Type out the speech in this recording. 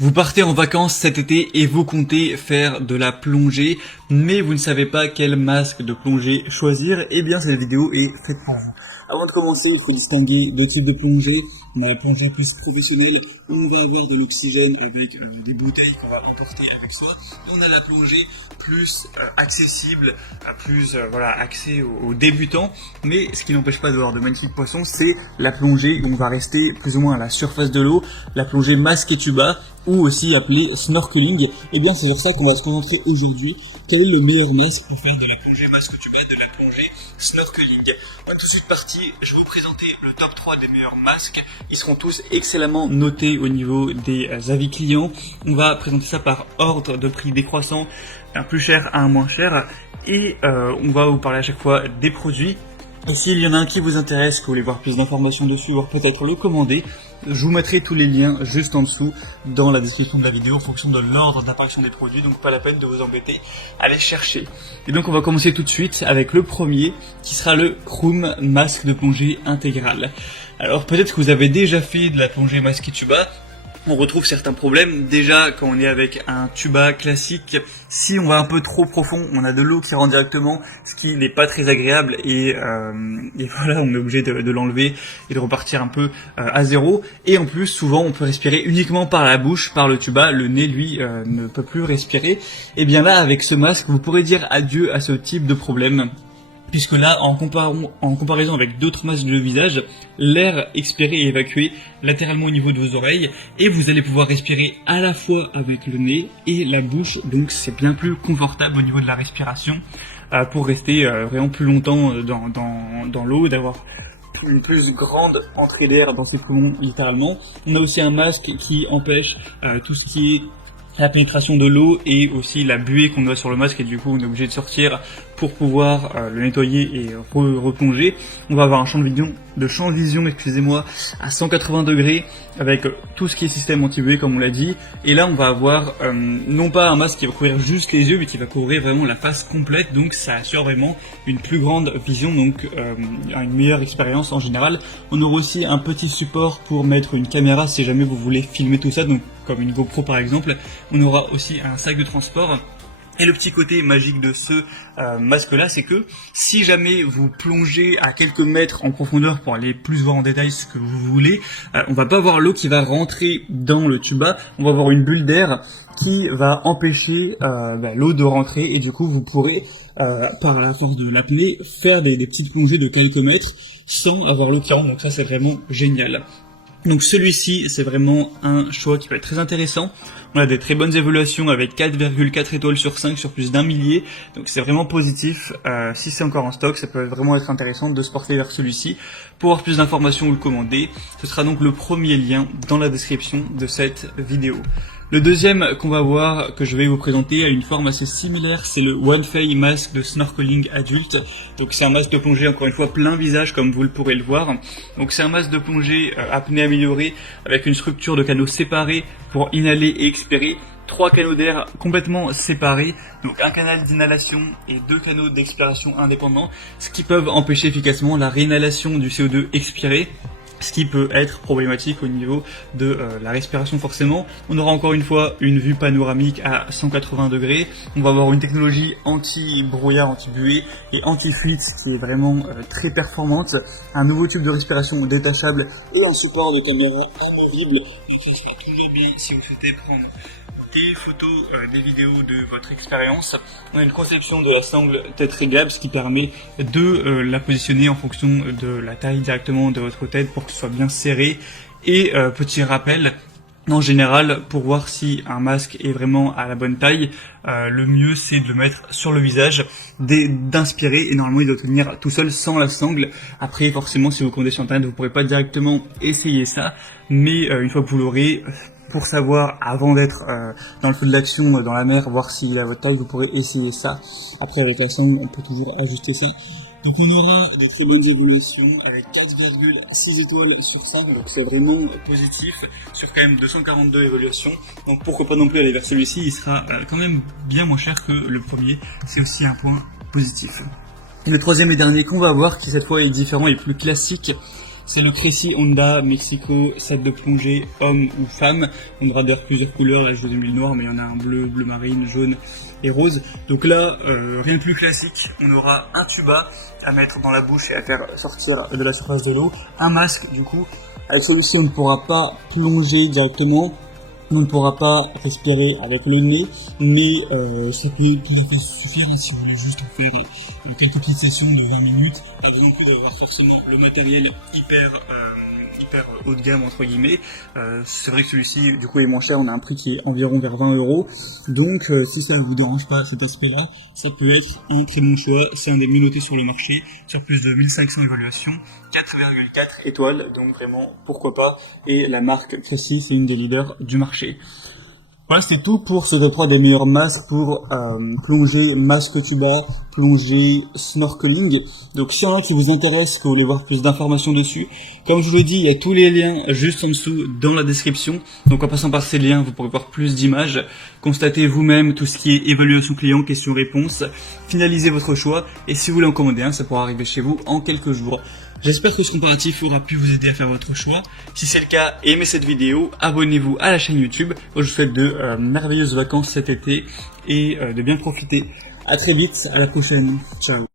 Vous partez en vacances cet été et vous comptez faire de la plongée, mais vous ne savez pas quel masque de plongée choisir, eh bien cette vidéo est faite pour vous. Avant de commencer, il faut distinguer deux types de plongée. On a la plongée plus professionnelle où on va avoir de l'oxygène avec des bouteilles qu'on va emporter avec soi. Et on a la plongée plus accessible, plus voilà, accès aux débutants. Mais ce qui n'empêche pas d'avoir de magnifiques poissons, c'est la plongée où on va rester plus ou moins à la surface de l'eau, la plongée masque et tuba, ou aussi appelée snorkeling. Et bien c'est sur ça qu'on va se concentrer aujourd'hui. Quel est le meilleur masque pour faire de la plongée masque tuba, de la plongée snorkeling? On va tout de suite parti, je vais vous présenter le top 3 des meilleurs masques. Ils seront tous excellemment notés au niveau des avis clients. On va présenter ça par ordre de prix décroissant, un plus cher à un moins cher. Et on va vous parler à chaque fois des produits. Et s'il y en a un qui vous intéresse, que vous voulez voir plus d'informations dessus, voire peut-être le commander, je vous mettrai tous les liens juste en dessous dans la description de la vidéo en fonction de l'ordre d'apparition des produits, donc pas la peine de vous embêter à les chercher. Et donc on va commencer tout de suite avec le premier qui sera le Kroom masque de plongée intégral. Alors peut-être que vous avez déjà fait de la plongée masque et tuba. On retrouve certains problèmes. Déjà, quand on est avec un tuba classique, si on va un peu trop profond, on a de l'eau qui rentre directement, ce qui n'est pas très agréable et voilà, on est obligé de l'enlever et de repartir un peu à zéro. Et en plus, souvent, on peut respirer uniquement par la bouche, par le tuba. Le nez, lui, ne peut plus respirer. Et bien là, avec ce masque, vous pourrez dire adieu à ce type de problème. Puisque là, en comparaison avec d'autres masques de visage, l'air expiré est évacué latéralement au niveau de vos oreilles et vous allez pouvoir respirer à la fois avec le nez et la bouche, donc c'est bien plus confortable au niveau de la respiration pour rester vraiment plus longtemps dans l'eau, d'avoir une plus grande entrée d'air dans ses poumons littéralement. On a aussi un masque qui empêche tout ce qui est la pénétration de l'eau et aussi la buée qu'on a sur le masque et du coup on est obligé de sortir pour pouvoir le nettoyer et replonger. On va avoir un champ de vision, excusez-moi, à 180 degrés avec tout ce qui est système anti-buée comme on l'a dit. Et là on va avoir non pas un masque qui va couvrir juste les yeux mais qui va couvrir vraiment la face complète, donc ça assure vraiment une plus grande vision, donc une meilleure expérience en général. On aura aussi un petit support pour mettre une caméra si jamais vous voulez filmer tout ça, donc comme une GoPro par exemple. On aura aussi un sac de transport. Et le petit côté magique de ce masque-là, c'est que si jamais vous plongez à quelques mètres en profondeur pour aller plus voir en détail ce que vous voulez, on va pas voir l'eau qui va rentrer dans le tuba, on va avoir une bulle d'air qui va empêcher l'eau de rentrer et du coup vous pourrez, par la force de l'apnée, faire des petites plongées de quelques mètres sans avoir l'eau qui rentre, donc ça c'est vraiment génial. Donc celui-ci, c'est vraiment un choix qui peut être très intéressant. On a des très bonnes évaluations avec 4,4 étoiles sur 5 sur plus d'un millier. Donc c'est vraiment positif. Si c'est encore en stock, ça peut vraiment être intéressant de se porter vers celui-ci. Pour avoir plus d'informations ou le commander, ce sera donc le premier lien dans la description de cette vidéo. Le deuxième qu'on va voir, que je vais vous présenter, a une forme assez similaire, c'est le OneFey masque de snorkeling adulte. Donc c'est un masque de plongée, encore une fois, plein visage comme vous le pourrez le voir. Donc c'est un masque de plongée apnée améliorée avec une structure de canaux séparés pour inhaler et expirer. 3 canaux d'air complètement séparés, donc un canal d'inhalation et 2 canaux d'expiration indépendants, ce qui peuvent empêcher efficacement la réinhalation du CO2 expiré, ce qui peut être problématique au niveau de la respiration forcément. On aura encore une fois une vue panoramique à 180 degrés. On va avoir une technologie anti-brouillard, anti-buée et anti-fuite qui est vraiment très performante. Un nouveau tube de respiration détachable et un support de caméra amovible. Ça se porte toujours bien si vous souhaitez prendre des photos, des vidéos de votre expérience. On a une conception de la sangle tête réglable, ce qui permet de la positionner en fonction de la taille directement de votre tête pour que ce soit bien serré. Et petit rappel, en général, pour voir si un masque est vraiment à la bonne taille, le mieux c'est de le mettre sur le visage, d'inspirer, et normalement il doit tenir tout seul sans la sangle. Après forcément si vous commandez sur internet vous ne pourrez pas directement essayer ça, mais une fois que vous l'aurez, pour savoir avant d'être dans le feu de l'action, dans la mer, voir s'il est à votre taille, vous pourrez essayer ça. Après avec la sangle on peut toujours ajuster ça. Donc on aura des très bonnes évaluations avec 4,6 étoiles sur 5, donc c'est vraiment positif sur quand même 242 évaluations. Donc pourquoi pas non plus aller vers celui-ci, il sera quand même bien moins cher que le premier, c'est aussi un point positif. Et le troisième et dernier qu'on va voir, qui cette fois est différent et plus classique, C'est le Cressi Honda Mexico, set de plongée homme ou femme. On aura d'ailleurs plusieurs couleurs, là je vous ai mis le noir, mais il y en a un bleu, bleu marine, jaune et rose. Donc là, rien de plus classique, on aura un tuba à mettre dans la bouche et à faire sortir de la surface de l'eau, un masque du coup. Avec celui-ci on ne pourra pas plonger directement, on ne pourra pas respirer avec le nez, mais ce qui pourra suffire si vous voulez juste faire quelques petites sessions de 20 minutes, pas besoin plus d'avoir forcément le matériel hyper haut de gamme entre guillemets. C'est vrai que celui-ci du coup est moins cher, on a un prix qui est environ vers 20 €. Donc si ça ne vous dérange pas cet aspect-là, ça peut être un très bon choix. C'est un des mieux notés sur le marché, sur plus de 1500 évaluations, 4,4 étoiles, donc vraiment pourquoi pas. Et la marque Cressi, c'est une des leaders du marché. Voilà, c'est tout pour ce top 3 des meilleurs masques pour plongée, masque tuba, plongée, snorkeling. Donc si y en a qui vous intéresse, que vous voulez voir plus d'informations dessus, comme je vous l'ai dit, il y a tous les liens juste en dessous dans la description. Donc en passant par ces liens, vous pourrez voir plus d'images, constatez vous-même tout ce qui est évaluation client, questions-réponses, finalisez votre choix, et si vous voulez en commander un, ça pourra arriver chez vous en quelques jours. J'espère que ce comparatif aura pu vous aider à faire votre choix. Si c'est le cas, aimez cette vidéo, abonnez-vous à la chaîne YouTube. Moi, je vous souhaite de merveilleuses vacances cet été et de bien profiter. À très vite, à la prochaine. Ciao.